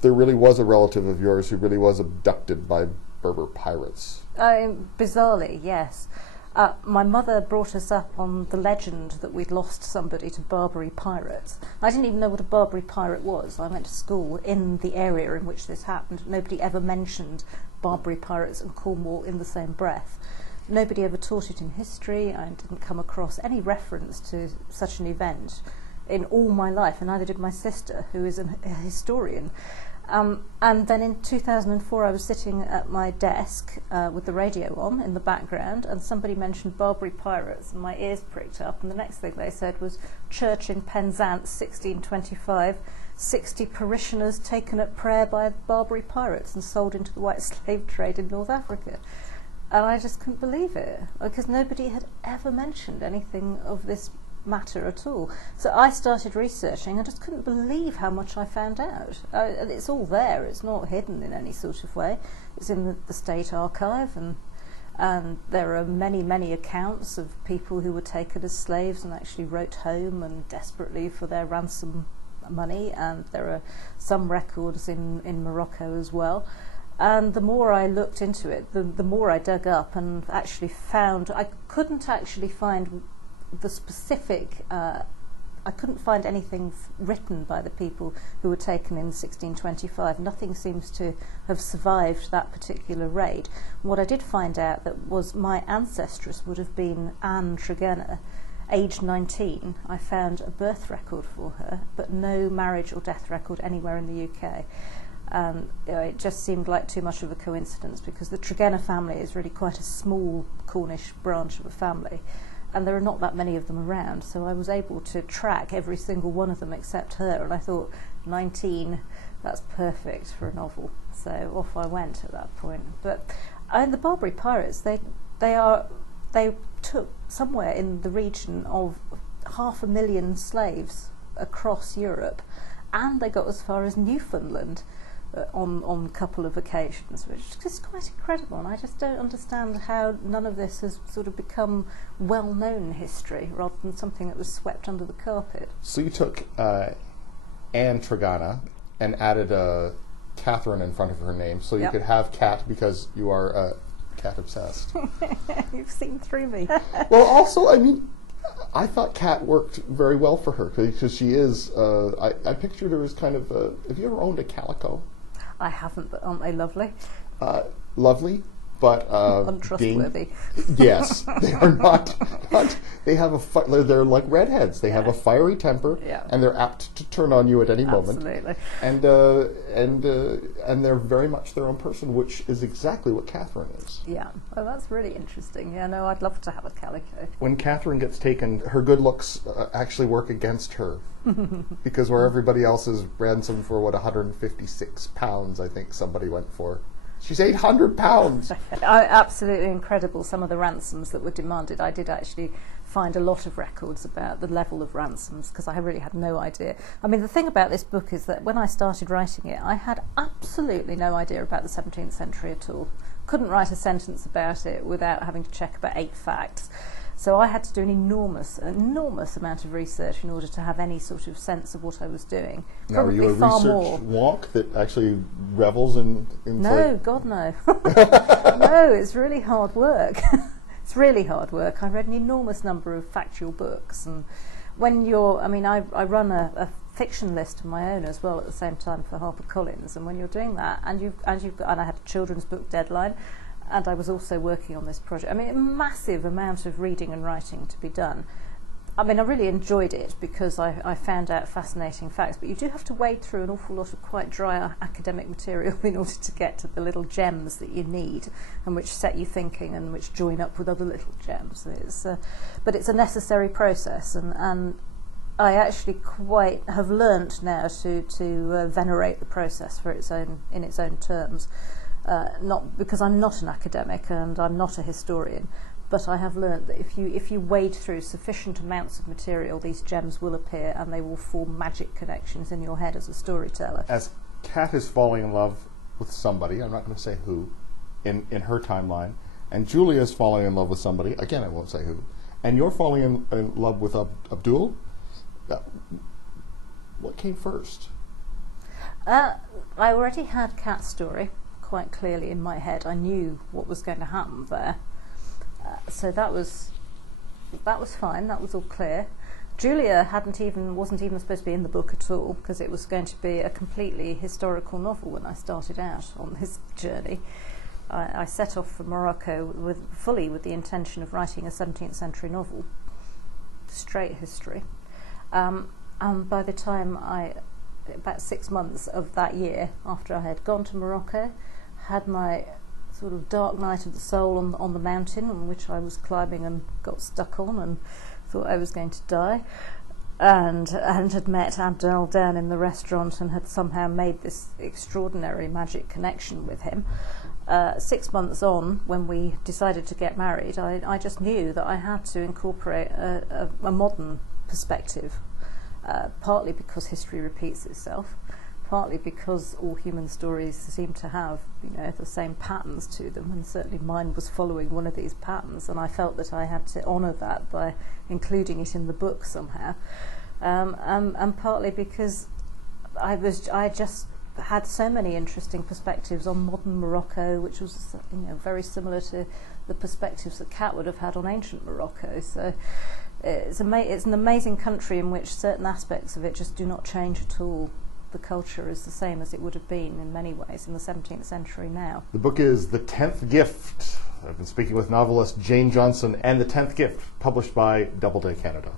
there really was a relative of yours who really was abducted by Berber pirates. Bizarrely, yes. My mother brought us up on the legend that we'd lost somebody to Barbary pirates. I didn't even know what a Barbary pirate was. I went to school in the area in which this happened. Nobody ever mentioned Barbary pirates and Cornwall in the same breath. Nobody ever taught it in history. I didn't come across any reference to such an event in all my life, and neither did my sister, who is a historian. And then in 2004 I was sitting at my desk with the radio on in the background, and somebody mentioned Barbary pirates, and my ears pricked up, and the next thing they said was church in Penzance 1625, 60 parishioners taken at prayer by Barbary pirates and sold into the white slave trade in North Africa. And I just couldn't believe it, because nobody had ever mentioned anything of this matter at all. So I started researching and just couldn't believe how much I found out. It's all there, it's not hidden in any sort of way. It's in the State Archive, and there are many accounts of people who were taken as slaves and actually wrote home and desperately for their ransom money, and there are some records in Morocco as well. And the more I looked into it, the more I dug up and actually found, I couldn't actually find the specific, I couldn't find anything written by the people who were taken in 1625. Nothing seems to have survived that particular raid. What I did find out that was my ancestress would have been Anne Tregenna, aged 19. I found a birth record for her, but no marriage or death record anywhere in the UK. It just seemed like too much of a coincidence, because the Tregenna family is really quite a small Cornish branch of a family, and there are not that many of them around, so I was able to track every single one of them except her, and I thought, 19, that's perfect for a novel. So off I went at that point. But the Barbary pirates, they took somewhere in the region of 500,000 slaves across Europe, and they got as far as Newfoundland on a couple of occasions, which is just quite incredible, and I just don't understand how none of this has sort of become well-known history rather than something that was swept under the carpet. So you took Anne Tregenna and added a Catherine in front of her name, so you could have Cat because you are cat obsessed. You've seen through me. Well, also, I mean, I thought Cat worked very well for her, because she is, I pictured her as kind of, have you ever owned a calico? I haven't, but aren't they lovely? Lovely, but untrustworthy. Yes, they are not. They have they're like redheads. They have a fiery temper, and they're apt to turn on you at any moment. Absolutely. And they're very much their own person, which is exactly what Catherine is. Yeah. Oh, that's really interesting. Yeah, no, I'd love to have a calico. When Catherine gets taken, her good looks actually work against her, because where everybody else is ransomed for, what, 156 pounds, I think somebody went for. She's 800 pounds. Absolutely incredible, some of the ransoms that were demanded. I did actually find a lot of records about the level of ransoms, because I really had no idea. I mean, the thing about this book is that when I started writing it, I had absolutely no idea about the 17th century at all. Couldn't write a sentence about it without having to check about 8 facts. So I had to do an enormous amount of research in order to have any sort of sense of what I was doing. Now, Probably are you a far research more. wonk that actually revels in No, God no. No, it's really hard work. It's really hard work. I read an enormous number of factual books, and when you're, I mean, I run a fiction list of my own as well at the same time for HarperCollins, and when you're doing that, and I had a children's book deadline, and I was also working on this project. I mean, a massive amount of reading and writing to be done. I mean, I really enjoyed it because I found out fascinating facts, but you do have to wade through an awful lot of quite dry academic material in order to get to the little gems that you need, and which set you thinking and which join up with other little gems. But it's a necessary process, and I actually quite have learnt now to venerate the process for in its own terms. Not because I'm not an academic and I'm not a historian, but I have learnt that if you wade through sufficient amounts of material, these gems will appear and they will form magic connections in your head as a storyteller. As Kat is falling in love with somebody, I'm not going to say who, in her timeline, and Julia is falling in love with somebody, again I won't say who, and you're falling in love with Abdul, what came first? I already had Cat's story quite clearly in my head. I knew what was going to happen there, so that was fine. That was all clear. Julia wasn't even supposed to be in the book at all, because it was going to be a completely historical novel when I started out on this journey. I set off for Morocco fully with the intention of writing a 17th century novel, straight history. And by the time about 6 months of that year, after I had gone to Morocco, had my sort of dark night of the soul on the mountain on which I was climbing and got stuck on and thought I was going to die, and had met Abdul down in the restaurant and had somehow made this extraordinary magic connection with him. 6 months on, when we decided to get married, I just knew that I had to incorporate a modern perspective, partly because history repeats itself, partly because all human stories seem to have, the same patterns to them, and certainly mine was following one of these patterns, and I felt that I had to honour that by including it in the book somehow, and partly because I just had so many interesting perspectives on modern Morocco, which was very similar to the perspectives that Kat would have had on ancient Morocco. So it's an amazing country in which certain aspects of it just do not change at all. The culture is the same as it would have been in many ways in the 17th century now. The book is The Tenth Gift. I've been speaking with novelist Jane Johnson, and The Tenth Gift, published by Doubleday Canada.